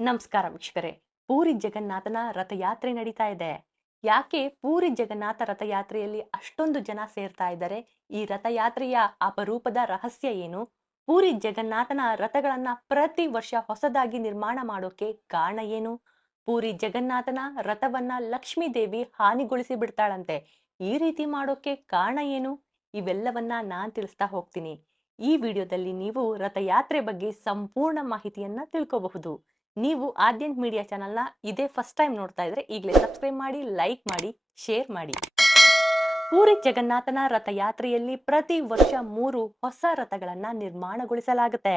ನಮಸ್ಕಾರ ವೀಕ್ಷಕರೇ. ಪೂರಿ ಜಗನ್ನಾಥನ ರಥಯಾತ್ರೆ ನಡೀತಾ ಇದೆ. ಯಾಕೆ ಪೂರಿ ಜಗನ್ನಾಥ ರಥಯಾತ್ರೆಯಲ್ಲಿ ಅಷ್ಟೊಂದು ಜನ ಸೇರ್ತಾ ಇದ್ದಾರೆ? ಈ ರಥಯಾತ್ರೆಯ ಅಪರೂಪದ ರಹಸ್ಯ ಏನು? ಪೂರಿ ಜಗನ್ನಾಥನ ರಥಗಳನ್ನ ಪ್ರತಿ ವರ್ಷ ಹೊಸದಾಗಿ ನಿರ್ಮಾಣ ಮಾಡೋಕೆ ಕಾರಣ ಏನು? ಪೂರಿ ಜಗನ್ನಾಥನ ರಥವನ್ನ ಲಕ್ಷ್ಮೀ ದೇವಿ ಹಾನಿಗೊಳಿಸಿ ಬಿಡ್ತಾಳಂತೆ. ಈ ರೀತಿ ಮಾಡೋಕೆ ಕಾರಣ ಏನು? ಇವೆಲ್ಲವನ್ನ ನಾನ್ ತಿಳಿಸ್ತಾ ಹೋಗ್ತೀನಿ. ಈ ವಿಡಿಯೋದಲ್ಲಿ ನೀವು ರಥಯಾತ್ರೆ ಬಗ್ಗೆ ಸಂಪೂರ್ಣ ಮಾಹಿತಿಯನ್ನ ತಿಳ್ಕೋಬಹುದು. ನೀವು ಆದ್ಯಂತ್ ಮೀಡಿಯಾ ಚಾನಲ್ನ ಇದೇ ಫಸ್ಟ್ ಟೈಮ್ ನೋಡ್ತಾ ಇದ್ರೆ ಈಗಲೇ ಸಬ್ಸ್ಕ್ರೈಬ್ ಮಾಡಿ, ಲೈಕ್ ಮಾಡಿ, ಶೇರ್ ಮಾಡಿ. ಪೂರಿ ಜಗನ್ನಾಥನ ರಥಯಾತ್ರೆಯಲ್ಲಿ ಪ್ರತಿ ವರ್ಷ 3 ಹೊಸ ರಥಗಳನ್ನ ನಿರ್ಮಾಣಗೊಳಿಸಲಾಗುತ್ತೆ.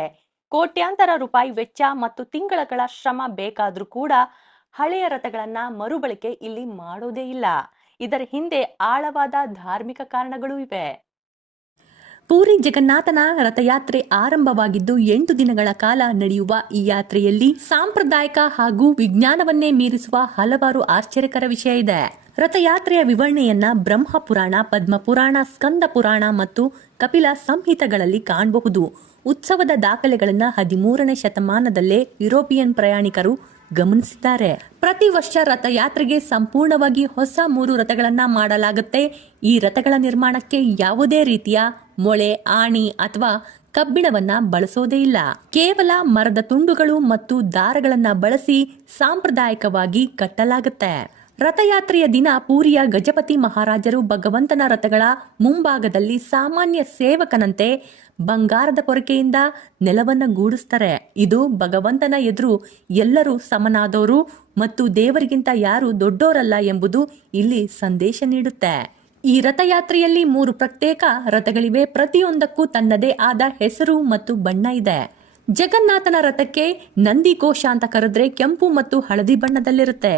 ಕೋಟ್ಯಾಂತರ ರೂಪಾಯಿ ವೆಚ್ಚ ಮತ್ತು ತಿಂಗಳ ಶ್ರಮ ಬೇಕಾದ್ರೂ ಕೂಡ ಹಳೆಯ ರಥಗಳನ್ನ ಮರುಬಳಕೆ ಇಲ್ಲಿ ಮಾಡೋದೇ ಇಲ್ಲ. ಇದರ ಹಿಂದೆ ಆಳವಾದ ಧಾರ್ಮಿಕ ಕಾರಣಗಳು ಇವೆ. ಪೂರಿ ಜಗನ್ನಾಥನ ರಥಯಾತ್ರೆ ಆರಂಭವಾಗಿದ್ದು 8 ದಿನಗಳ ಕಾಲ ನಡೆಯುವ ಈ ಯಾತ್ರೆಯಲ್ಲಿ ಸಾಂಪ್ರದಾಯಿಕ ಹಾಗೂ ವಿಜ್ಞಾನವನ್ನೇ ಮೀರಿಸುವ ಹಲವಾರು ಆಶ್ಚರ್ಯಕರ ವಿಷಯ ಇದೆ. ರಥಯಾತ್ರೆಯ ವಿವರಣೆಯನ್ನ ಬ್ರಹ್ಮ ಪುರಾಣ, ಪದ್ಮ ಪುರಾಣ, ಸ್ಕಂದ ಪುರಾಣ ಮತ್ತು ಕಪಿಲ ಸಂಹಿತಗಳಲ್ಲಿ ಕಾಣಬಹುದು. ಉತ್ಸವದ ದಾಖಲೆಗಳನ್ನ 13ನೇ ಶತಮಾನದಲ್ಲೇ ಯುರೋಪಿಯನ್ ಪ್ರಯಾಣಿಕರು ಗಮನಿಸಿದ್ದಾರೆ. ಪ್ರತಿ ವರ್ಷ ರಥಯಾತ್ರೆಗೆ ಸಂಪೂರ್ಣವಾಗಿ ಹೊಸ 3 ರಥಗಳನ್ನ ಮಾಡಲಾಗುತ್ತೆ. ಈ ರಥಗಳ ನಿರ್ಮಾಣಕ್ಕೆ ಯಾವುದೇ ರೀತಿಯ ಮೊಳೆ, ಆಣಿ ಅಥವಾ ಕಬ್ಬಿಣವನ್ನ ಬಳಸೋದೇ ಇಲ್ಲ. ಕೇವಲ ಮರದ ತುಂಡುಗಳು ಮತ್ತು ದಾರಗಳನ್ನ ಬಳಸಿ ಸಾಂಪ್ರದಾಯಿಕವಾಗಿ ಕಟ್ಟಲಾಗುತ್ತೆ. ರಥಯಾತ್ರೆಯ ದಿನ ಪೂರಿಯ ಗಜಪತಿ ಮಹಾರಾಜರು ಭಗವಂತನ ರಥಗಳ ಮುಂಭಾಗದಲ್ಲಿ ಸಾಮಾನ್ಯ ಸೇವಕನಂತೆ ಬಂಗಾರದ ಪೊರಕೆಯಿಂದ ನೆಲವನ್ನ ಗೂಡಿಸ್ತಾರೆ. ಇದು ಭಗವಂತನ ಎದುರು ಎಲ್ಲರೂ ಸಮನಾದವರು ಮತ್ತು ದೇವರಿಗಿಂತ ಯಾರು ದೊಡ್ಡೋರಲ್ಲ ಎಂಬುದು ಇಲ್ಲಿ ಸಂದೇಶ ನೀಡುತ್ತೆ. ಈ ರಥಯಾತ್ರೆಯಲ್ಲಿ 3 ಪ್ರತ್ಯೇಕ ರಥಗಳಿವೆ. ಪ್ರತಿಯೊಂದಕ್ಕೂ ತನ್ನದೇ ಆದ ಹೆಸರು ಮತ್ತು ಬಣ್ಣ ಇದೆ. ಜಗನ್ನಾಥನ ರಥಕ್ಕೆ ನಂದಿಕೋಶ ಅಂತ ಕರೆದ್ರೆ ಕೆಂಪು ಮತ್ತು ಹಳದಿ ಬಣ್ಣದಲ್ಲಿರುತ್ತೆ.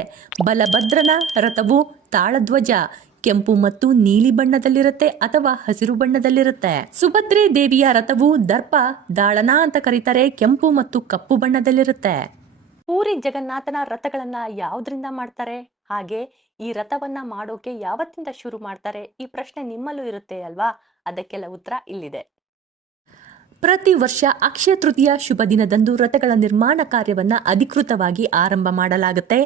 ಬಲಭದ್ರನ ರಥವು ತಾಳಧ್ವಜ ಕೆಂಪು ಮತ್ತು ನೀಲಿ ಬಣ್ಣದಲ್ಲಿರುತ್ತೆ ಅಥವಾ ಹಸಿರು ಬಣ್ಣದಲ್ಲಿರುತ್ತೆ. ಸುಭದ್ರೆ ದೇವಿಯ ರಥವು ದರ್ಪ ದಾಳನ ಅಂತ ಕರೀತಾರೆ, ಕೆಂಪು ಮತ್ತು ಕಪ್ಪು ಬಣ್ಣದಲ್ಲಿರುತ್ತೆ. ಪೂರಿ ಜಗನ್ನಾಥನ ರಥಗಳನ್ನ ಯಾವುದರಿಂದ ಮಾಡ್ತಾರೆ? ಹಾಗೆ ಈ ರಥವನ್ನ ಮಾಡೋಕೆ ಯಾವತ್ತಿಂದ ಶುರು ಮಾಡ್ತಾರೆ? ಈ ಪ್ರಶ್ನೆ ನಿಮ್ಮಲ್ಲೂ ಇರುತ್ತೆ ಅಲ್ವಾ? ಅದಕ್ಕೆಲ್ಲ ಉತ್ತರ ಇಲ್ಲಿದೆ. ಪ್ರತಿ ವರ್ಷ ಅಕ್ಷಯ ತೃತೀಯ ಶುಭ ದಿನದಂದು ರಥಗಳ ನಿರ್ಮಾಣ ಕಾರ್ಯವನ್ನ ಅಧಿಕೃತವಾಗಿ ಆರಂಭ ಮಾಡಲಾಗುತ್ತೆ.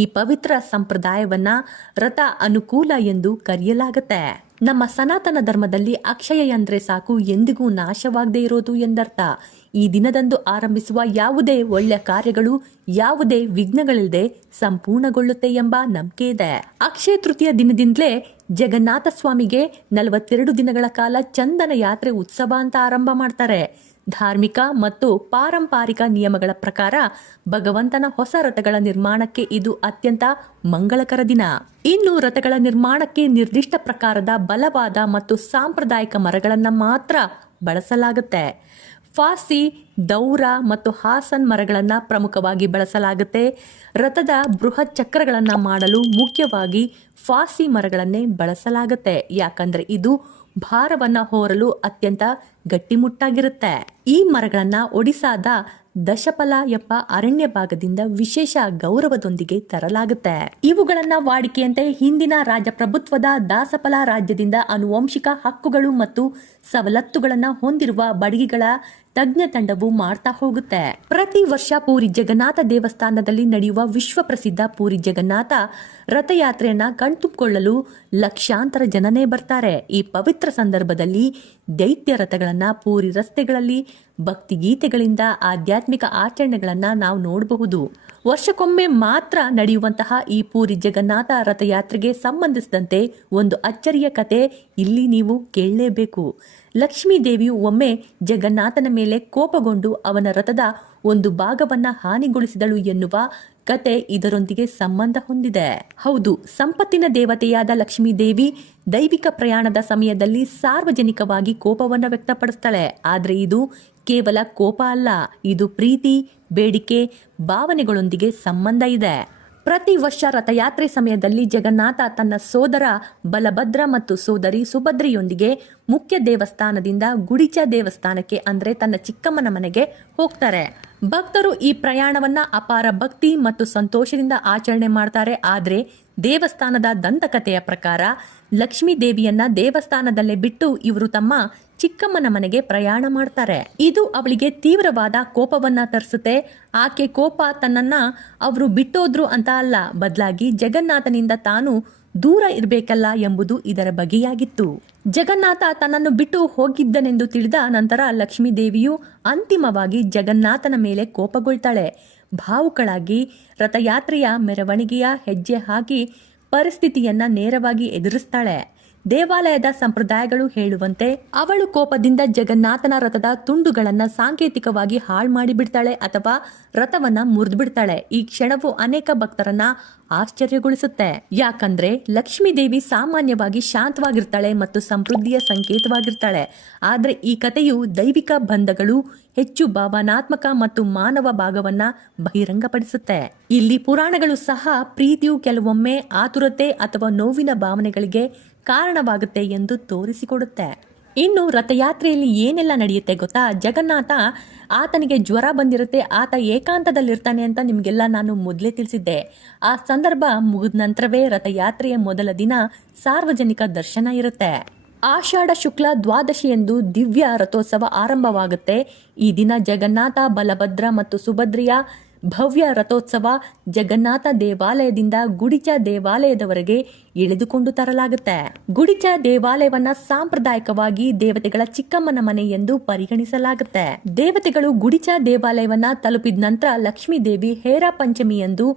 ಈ ಪವಿತ್ರ ಸಂಪ್ರದಾಯವನ್ನ ರಥ ಅನುಕೂಲ ಎಂದು ಕರೆಯಲಾಗುತ್ತೆ. ನಮ್ಮ ಸನಾತನ ಧರ್ಮದಲ್ಲಿ ಅಕ್ಷಯ ಅಂದ್ರೆ ಸಾಕು, ಎಂದಿಗೂ ನಾಶವಾಗದೇ ಇರೋದು ಎಂದರ್ಥ. ಈ ದಿನದಂದು ಆರಂಭಿಸುವ ಯಾವುದೇ ಒಳ್ಳೆಯ ಕಾರ್ಯಗಳು ಯಾವುದೇ ವಿಘ್ನಗಳಿಲ್ಲದೆ ಸಂಪೂರ್ಣಗೊಳ್ಳುತ್ತೆ ಎಂಬ ನಂಬಿಕೆ ಇದೆ. ಅಕ್ಷಯ ತೃತೀಯ ದಿನದಿಂದಲೇ ಜಗನ್ನಾಥ ಸ್ವಾಮಿಗೆ 42 ದಿನಗಳ ಕಾಲ ಚಂದನ ಯಾತ್ರೆ ಉತ್ಸವ ಅಂತ ಆರಂಭ ಮಾಡ್ತಾರೆ. ಧಾರ್ಮಿಕ ಮತ್ತು ಪಾರಂಪರಿಕ ನಿಯಮಗಳ ಪ್ರಕಾರ ಭಗವಂತನ ಹೊಸ ರಥಗಳ ನಿರ್ಮಾಣಕ್ಕೆ ಇದು ಅತ್ಯಂತ ಮಂಗಳಕರ ದಿನ. ಇನ್ನು ರಥಗಳ ನಿರ್ಮಾಣಕ್ಕೆ ನಿರ್ದಿಷ್ಟ ಪ್ರಕಾರದ ಬಲವಾದ ಮತ್ತು ಸಾಂಪ್ರದಾಯಿಕ ಮರಗಳನ್ನ ಮಾತ್ರ ಬಳಸಲಾಗುತ್ತೆ. ಫಾಸಿ, ದೌರ ಮತ್ತು ಹಾಸನ್ ಮರಗಳನ್ನ ಪ್ರಮುಖವಾಗಿ ಬಳಸಲಾಗುತ್ತೆ. ರಥದ ಬೃಹತ್ ಚಕ್ರಗಳನ್ನ ಮಾಡಲು ಮುಖ್ಯವಾಗಿ ಫಾಸಿ ಮರಗಳನ್ನೇ ಬಳಸಲಾಗುತ್ತೆ. ಯಾಕಂದ್ರೆ ಇದು ಭಾರವನ್ನ ಹೊರಲು ಅತ್ಯಂತ ಗಟ್ಟಿಮುಟ್ಟಾಗಿರುತ್ತೆ. ಈ ಮರಗಳನ್ನ ಒಡಿಸಾದ ದಶಪಲ ಎಂಬ ಅರಣ್ಯ ಭಾಗದಿಂದ ವಿಶೇಷ ಗೌರವದೊಂದಿಗೆ ತರಲಾಗುತ್ತೆ. ಇವುಗಳನ್ನ ವಾಡಿಕೆಯಂತೆ ಹಿಂದಿನ ರಾಜಪ್ರಭುತ್ವದ ದಾಸಪಲ ರಾಜ್ಯದಿಂದ ಆನುವಂಶಿಕ ಹಕ್ಕುಗಳು ಮತ್ತು ಸವಲತ್ತುಗಳನ್ನ ಹೊಂದಿರುವ ಬಡಗಿಗಳ ತಜ್ಞ ತಂಡವು ಮಾಡ್ತಾ ಹೋಗುತ್ತೆ. ಪ್ರತಿ ವರ್ಷ ಪೂರಿ ಜಗನ್ನಾಥ ದೇವಸ್ಥಾನದಲ್ಲಿ ನಡೆಯುವ ವಿಶ್ವ ಪ್ರಸಿದ್ಧ ಪೂರಿ ಜಗನ್ನಾಥ ರಥಯಾತ್ರೆಯನ್ನ ಕಣ್ತುಂಬಿಕೊಳ್ಳಲು ಲಕ್ಷಾಂತರ ಜನನೇ ಬರ್ತಾರೆ. ಈ ಪವಿತ್ರ ಸಂದರ್ಭದಲ್ಲಿ ದೈತ್ಯ ರಥಗಳನ್ನ ಪೂರಿ ರಸ್ತೆಗಳಲ್ಲಿ ಭಕ್ತಿ ಗೀತೆಗಳಿಂದ ಆಧ್ಯಾತ್ಮಿಕ ಆಚರಣೆಗಳನ್ನ ನಾವು ನೋಡಬಹುದು. ವರ್ಷಕ್ಕೊಮ್ಮೆ ಮಾತ್ರ ನಡೆಯುವಂತಹ ಈ ಪೂರಿ ಜಗನ್ನಾಥ ರಥಯಾತ್ರೆಗೆ ಸಂಬಂಧಿಸಿದಂತೆ ಒಂದು ಅಚ್ಚರಿಯ ಕತೆ ಇಲ್ಲಿ ನೀವು ಕೇಳಲೇಬೇಕು. ಲಕ್ಷ್ಮೀ ದೇವಿಯು ಒಮ್ಮೆ ಜಗನ್ನಾಥನ ಮೇಲೆ ಕೋಪಗೊಂಡು ಅವನ ರಥದ ಒಂದು ಭಾಗವನ್ನ ಹಾನಿಗೊಳಿಸಿದಳು ಎನ್ನುವ ಕತೆ ಇದರೊಂದಿಗೆ ಸಂಬಂಧ ಹೊಂದಿದೆ. ಹೌದು, ಸಂಪತ್ತಿನ ದೇವತೆಯಾದ ಲಕ್ಷ್ಮೀ ದೇವಿ ದೈವಿಕ ಪ್ರಯಾಣದ ಸಮಯದಲ್ಲಿ ಸಾರ್ವಜನಿಕವಾಗಿ ಕೋಪವನ್ನ ವ್ಯಕ್ತಪಡಿಸ್ತಾಳೆ. ಆದ್ರೆ ಇದು ಕೇವಲ ಕೋಪ ಅಲ್ಲ, ಇದು ಪ್ರೀತಿ, ಬೇಡಿಕೆ, ಭಾವನೆಗಳೊಂದಿಗೆ ಸಂಬಂಧ ಇದೆ. ಪ್ರತಿ ವರ್ಷ ರಥಯಾತ್ರೆ ಸಮಯದಲ್ಲಿ ಜಗನ್ನಾಥ ತನ್ನ ಸೋದರ ಬಲಭದ್ರ ಮತ್ತು ಸೋದರಿ ಸುಭದ್ರೆಯೊಂದಿಗೆ ಮುಖ್ಯ ದೇವಸ್ಥಾನದಿಂದ ಗುಡಿಚ ದೇವಸ್ಥಾನಕ್ಕೆ ಅಂದ್ರೆ ತನ್ನ ಚಿಕ್ಕಮ್ಮನ ಮನೆಗೆ ಹೋಗ್ತಾರೆ. ಭಕ್ತರು ಈ ಪ್ರಯಾಣವನ್ನ ಅಪಾರ ಭಕ್ತಿ ಮತ್ತು ಸಂತೋಷದಿಂದ ಆಚರಣೆ ಮಾಡ್ತಾರೆ. ಆದ್ರೆ ದೇವಸ್ಥಾನದ ದಂತಕಥೆಯ ಪ್ರಕಾರ ಲಕ್ಷ್ಮೀ ದೇವಿಯನ್ನ ದೇವಸ್ಥಾನದಲ್ಲೇ ಬಿಟ್ಟು ಇವರು ತಮ್ಮ ಚಿಕ್ಕಮ್ಮನ ಮನೆಗೆ ಪ್ರಯಾಣ ಮಾಡ್ತಾರೆ. ಇದು ಅವಳಿಗೆ ತೀವ್ರವಾದ ಕೋಪವನ್ನ ತರಿಸುತ್ತೆ. ಆಕೆ ಕೋಪ ತನ್ನನ್ನ ಅವರು ಬಿಟ್ಟೋದ್ರು ಅಂತ ಅಲ್ಲ, ಬದಲಾಗಿ ಜಗನ್ನಾಥನಿಂದ ತಾನು ದೂರ ಇರಬೇಕಲ್ಲ ಎಂಬುದು ಇದರ ಬಗೆಯಾಗಿತ್ತು. ಜಗನ್ನಾಥ ತನ್ನನ್ನು ಬಿಟ್ಟು ಹೋಗಿದ್ದನೆಂದು ತಿಳಿದ ನಂತರ ಲಕ್ಷ್ಮೀ ದೇವಿಯು ಅಂತಿಮವಾಗಿ ಜಗನ್ನಾಥನ ಮೇಲೆ ಕೋಪಗೊಳ್ತಾಳೆ. ಭಾವುಕಳಾಗಿ ರಥಯಾತ್ರೆಯ ಮೆರವಣಿಗೆಯ ಹೆಜ್ಜೆ ಹಾಕಿ ಪರಿಸ್ಥಿತಿಯನ್ನ ನೇರವಾಗಿ ಎದುರಿಸ್ತಾಳೆ. ದೇವಾಲಯದ ಸಂಪ್ರದಾಯಗಳು ಹೇಳುವಂತೆ ಅವಳು ಕೋಪದಿಂದ ಜಗನ್ನಾಥನ ರಥದ ತುಂಡುಗಳನ್ನ ಸಾಂಕೇತಿಕವಾಗಿ ಹಾಳು ಮಾಡಿಬಿಡ್ತಾಳೆ ಅಥವಾ ರಥವನ್ನ ಮುರಿದು ಬಿಡ್ತಾಳೆ. ಈ ಕ್ಷಣವು ಅನೇಕ ಭಕ್ತರನ್ನ ಆಶ್ಚರ್ಯಗೊಳಿಸುತ್ತೆ. ಯಾಕಂದ್ರೆ ಲಕ್ಷ್ಮೀ ದೇವಿ ಸಾಮಾನ್ಯವಾಗಿ ಶಾಂತವಾಗಿರ್ತಾಳೆ ಮತ್ತು ಸಮೃದ್ಧಿಯ ಸಂಕೇತವಾಗಿರ್ತಾಳೆ. ಆದ್ರೆ ಈ ಕಥೆಯು ದೈವಿಕ ಬಂಧಗಳು ಹೆಚ್ಚು ಭಾವನಾತ್ಮಕ ಮತ್ತು ಮಾನವ ಭಾಗವನ್ನ ಬಹಿರಂಗಪಡಿಸುತ್ತೆ. ಇಲ್ಲಿ ಪುರಾಣಗಳು ಸಹ ಪ್ರೀತಿಯು ಕೆಲವೊಮ್ಮೆ ಆತುರತೆ ಅಥವಾ ನೋವಿನ ಭಾವನೆಗಳಿಗೆ ಕಾರಣವಾಗುತ್ತೆ ಎಂದು ತೋರಿಸಿಕೊಡುತ್ತೆ. ಇನ್ನು ರಥಯಾತ್ರೆಯಲ್ಲಿ ಏನೆಲ್ಲ ನಡೆಯುತ್ತೆ ಗೊತ್ತಾ? ಜಗನ್ನಾಥ ಆತನಿಗೆ ಜ್ವರ ಬಂದಿರುತ್ತೆ, ಆತ ಏಕಾಂತದಲ್ಲಿರ್ತಾನೆ ಅಂತ ನಿಮಗೆಲ್ಲ ನಾನು ಮೊದಲೇ ತಿಳಿಸಿದ್ದೆ. ಆ ಸಂದರ್ಭ ಮುಗಿದ ನಂತರವೇ ರಥಯಾತ್ರೆಯ ಮೊದಲ ದಿನ ಸಾರ್ವಜನಿಕ ದರ್ಶನ ಇರುತ್ತೆ. ಆಷಾಢ ಶುಕ್ಲ ದ್ವಾದಶಿಯಂದು ದಿವ್ಯ ರಥೋತ್ಸವ ಆರಂಭವಾಗುತ್ತೆ. ಈ ದಿನ ಜಗನ್ನಾಥ, ಬಲಭದ್ರ ಮತ್ತು ಸುಭದ್ರೆಯ ಭವ್ಯ ರಥೋತ್ಸವ ಜಗನ್ನಾಥ ದೇವಾಲಯದಿಂದ ಗುಡಿಚ ದೇವಾಲಯದವರೆಗೆ ಎಳೆದುಕೊಂಡು ತರಲಾಗುತ್ತೆ. ಗುಡಿಚ ದೇವಾಲಯವನ್ನ ಸಾಂಪ್ರದಾಯಿಕವಾಗಿ ದೇವತೆಗಳ ಚಿಕ್ಕಮ್ಮನ ಮನೆ ಎಂದು ಪರಿಗಣಿಸಲಾಗುತ್ತೆ. ದೇವತೆಗಳು ಗುಡಿಚ ದೇವಾಲಯವನ್ನ ತಲುಪಿದ ನಂತರ ಲಕ್ಷ್ಮೀ ದೇವಿ ಹೇರ ಪಂಚಮಿಯಂದು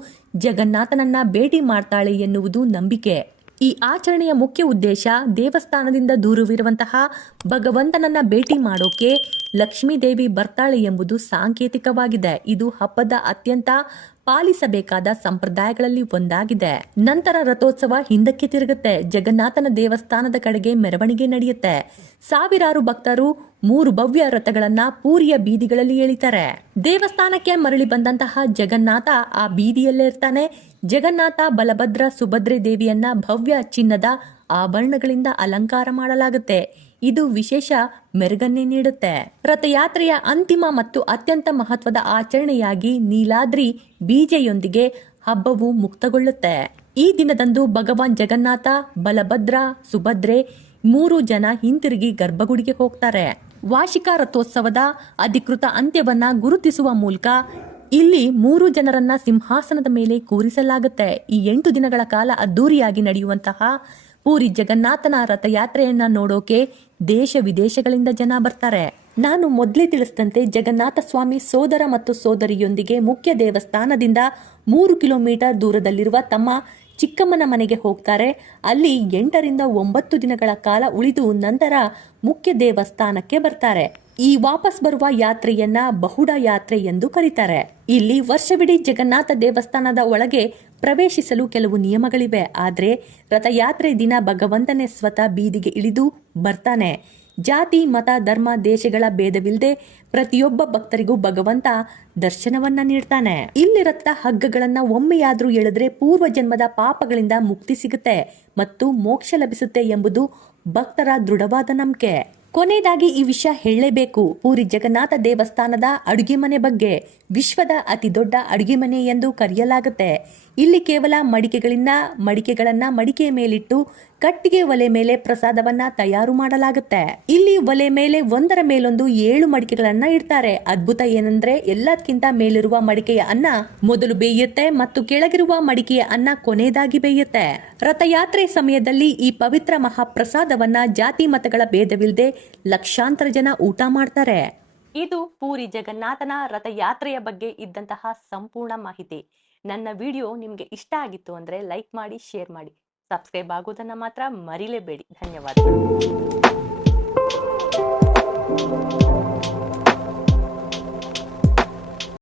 ಜಗನ್ನಾಥನನ್ನ ಭೇಟಿ ಮಾಡ್ತಾಳೆ ಎನ್ನುವುದು ನಂಬಿಕೆ. ಈ ಆಚರಣೆಯ ಮುಖ್ಯ ಉದ್ದೇಶ ದೇವಸ್ಥಾನದಿಂದ ದೂರವಿರುವಂತಹ ಭಗವಂತನನ್ನ ಭೇಟಿ ಮಾಡೋಕೆ ಲಕ್ಷ್ಮೀ ದೇವಿ ಬರ್ತಾಳೆ ಎಂಬುದು ಸಾಂಕೇತಿಕವಾಗಿದೆ. ಇದು ಹಬ್ಬದ ಅತ್ಯಂತ ಪಾಲಿಸಬೇಕಾದ ಸಂಪ್ರದಾಯಗಳಲ್ಲಿ ಒಂದಾಗಿದೆ. ನಂತರ ರಥೋತ್ಸವ ಹಿಂದಕ್ಕೆ ತಿರುಗುತ್ತೆ. ಜಗನ್ನಾಥನ ದೇವಸ್ಥಾನದ ಕಡೆಗೆ ಮೆರವಣಿಗೆ ನಡೆಯುತ್ತೆ. ಸಾವಿರಾರು ಭಕ್ತರು 3 ಭವ್ಯ ರಥಗಳನ್ನ ಪೂರಿಯ ಬೀದಿಗಳಲ್ಲಿ ಎಳಿತಾರೆ. ದೇವಸ್ಥಾನಕ್ಕೆ ಮರಳಿ ಬಂದಂತಹ ಜಗನ್ನಾಥ ಆ ಬೀದಿಯಲ್ಲೇ ಇರ್ತಾನೆ. ಜಗನ್ನಾಥ, ಬಲಭದ್ರ, ಸುಭದ್ರೆ ದೇವಿಯನ್ನ ಭವ್ಯ ಚಿನ್ನದ ಆಭರಣಗಳಿಂದ ಅಲಂಕಾರ ಮಾಡಲಾಗುತ್ತೆ. ಇದು ವಿಶೇಷ ಮೆರುಗನ್ನೇ ನೀಡುತ್ತೆ. ರಥಯಾತ್ರೆಯ ಅಂತಿಮ ಮತ್ತು ಅತ್ಯಂತ ಮಹತ್ವದ ಆಚರಣೆಯಾಗಿ ನೀಲಾದ್ರಿ ಬೀಜೆಯೊಂದಿಗೆ ಹಬ್ಬವು ಮುಕ್ತಗೊಳ್ಳುತ್ತೆ. ಈ ದಿನದಂದು ಭಗವಾನ್ ಜಗನ್ನಾಥ, ಬಲಭದ್ರ, ಸುಭದ್ರೆ 3 ಜನ ಹಿಂತಿರುಗಿ ಗರ್ಭಗುಡಿಗೆ ಹೋಗ್ತಾರೆ. ವಾರ್ಷಿಕ ರಥೋತ್ಸವದ ಅಧಿಕೃತ ಅಂತ್ಯವನ್ನ ಗುರುತಿಸುವ ಮೂಲಕ ಇಲ್ಲಿ 3 ಜನರನ್ನ ಸಿಂಹಾಸನದ ಮೇಲೆ ಕೂರಿಸಲಾಗುತ್ತೆ. ಈ 8 ದಿನಗಳ ಕಾಲ ಅದ್ದೂರಿಯಾಗಿ ನಡೆಯುವಂತಹ ಪೂರಿ ಜಗನ್ನಾಥನ ರಥಯಾತ್ರೆಯನ್ನ ನೋಡೋಕೆ ದೇಶ ವಿದೇಶಗಳಿಂದ ಜನ ಬರ್ತಾರೆ. ನಾನು ಮೊದಲೇ ತಿಳಿಸಿದಂತೆ ಜಗನ್ನಾಥ ಸ್ವಾಮಿ ಸೋದರ ಮತ್ತು ಸೋದರಿಯೊಂದಿಗೆ ಮುಖ್ಯ ದೇವಸ್ಥಾನದಿಂದ 3 ಕಿಲೋಮೀಟರ್ ದೂರದಲ್ಲಿರುವ ತಮ್ಮ ಚಿಕ್ಕಮ್ಮನ ಮನೆಗೆ ಹೋಗ್ತಾರೆ. ಅಲ್ಲಿ 8 ರಿಂದ 9 ದಿನಗಳ ಕಾಲ ಉಳಿದು ನಂತರ ಮುಖ್ಯ ದೇವಸ್ಥಾನಕ್ಕೆ ಬರ್ತಾರೆ. ಈ ವಾಪಸ್ ಬರುವ ಯಾತ್ರೆಯನ್ನ ಬಹುಡ ಯಾತ್ರೆ ಎಂದು ಕರೀತಾರೆ. ಇಲ್ಲಿ ವರ್ಷವಿಡೀ ಜಗನ್ನಾಥ ದೇವಸ್ಥಾನದ ಒಳಗೆ ಪ್ರವೇಶಿಸಲು ಕೆಲವು ನಿಯಮಗಳಿವೆ. ಆದ್ರೆ ರಥಯಾತ್ರೆ ದಿನ ಭಗವಂತನೇ ಸ್ವತಃ ಬೀದಿಗೆ ಇಳಿದು ಬರ್ತಾನೆ. ಜಾತಿ, ಮತ, ಧರ್ಮ, ದೇಶಗಳ ಭೇದವಿಲ್ಲದೆ ಪ್ರತಿಯೊಬ್ಬ ಭಕ್ತರಿಗೂ ಭಗವಂತ ದರ್ಶನವನ್ನ ನೀಡ್ತಾನೆ. ಇಲ್ಲಿರತ್ತ ಹಗ್ಗಗಳನ್ನ ಒಮ್ಮೆಯಾದ್ರೂ ಎಳೆದ್ರೆ ಪೂರ್ವ ಜನ್ಮದ ಪಾಪಗಳಿಂದ ಮುಕ್ತಿ ಸಿಗುತ್ತೆ ಮತ್ತು ಮೋಕ್ಷ ಲಭಿಸುತ್ತೆ ಎಂಬುದು ಭಕ್ತರ ದೃಢವಾದ ನಂಬಿಕೆ. ಕೊನೆಯದಾಗಿ ಈ ವಿಷಯ ಹೇಳಲೇಬೇಕು. ಪೂರಿ ಜಗನ್ನಾಥ ದೇವಸ್ಥಾನದ ಅಡುಗೆ ಮನೆ ಬಗ್ಗೆ. ವಿಶ್ವದ ಅತಿ ದೊಡ್ಡ ಅಡುಗೆ ಮನೆ ಎಂದು ಕರೆಯಲಾಗುತ್ತೆ. ಇಲ್ಲಿ ಕೇವಲ ಮಡಿಕೆಗಳನ್ನ ಮಡಿಕೆಯ ಮೇಲಿಟ್ಟು ಕಟ್ಟಿಗೆ ಒಲೆ ಮೇಲೆ ಪ್ರಸಾದವನ್ನ ತಯಾರು ಮಾಡಲಾಗುತ್ತೆ. ಇಲ್ಲಿ ಒಲೆ ಮೇಲೆ ಒಂದರ ಮೇಲೊಂದು 7 ಮಡಿಕೆಗಳನ್ನ ಇಡ್ತಾರೆ. ಅದ್ಭುತ ಏನಂದ್ರೆ ಎಲ್ಲದಕ್ಕಿಂತ ಮೇಲಿರುವ ಮಡಿಕೆಯ ಅನ್ನ ಮೊದಲು ಬೇಯುತ್ತೆ ಮತ್ತು ಕೆಳಗಿರುವ ಮಡಿಕೆಯ ಅನ್ನ ಕೊನೆಯದಾಗಿ ಬೇಯುತ್ತೆ. ರಥಯಾತ್ರೆ ಸಮಯದಲ್ಲಿ ಈ ಪವಿತ್ರ ಮಹಾಪ್ರಸಾದವನ್ನ ಜಾತಿ ಮತಗಳ ಭೇದವಿಲ್ಲದೆ ಲಕ್ಷಾಂತರ ಜನ ಊಟ ಮಾಡ್ತಾರೆ. ಇದು ಪೂರಿ ಜಗನ್ನಾಥನ ರಥಯಾತ್ರೆಯ ಬಗ್ಗೆ ಇದ್ದಂತಹ ಸಂಪೂರ್ಣ ಮಾಹಿತಿ. ನನ್ನ ವಿಡಿಯೋ ನಿಮಗೆ ಇಷ್ಟ ಆಗಿತ್ತು ಅಂದ್ರೆ ಲೈಕ್ ಮಾಡಿ, ಶೇರ್ ಮಾಡಿ, ಸಬ್ಸ್ಕ್ರೈಬ್ ಆಗೋದನ್ನ ಮಾತ್ರ ಮರಿಲೇಬೇಡಿ. ಧನ್ಯವಾದಗಳು.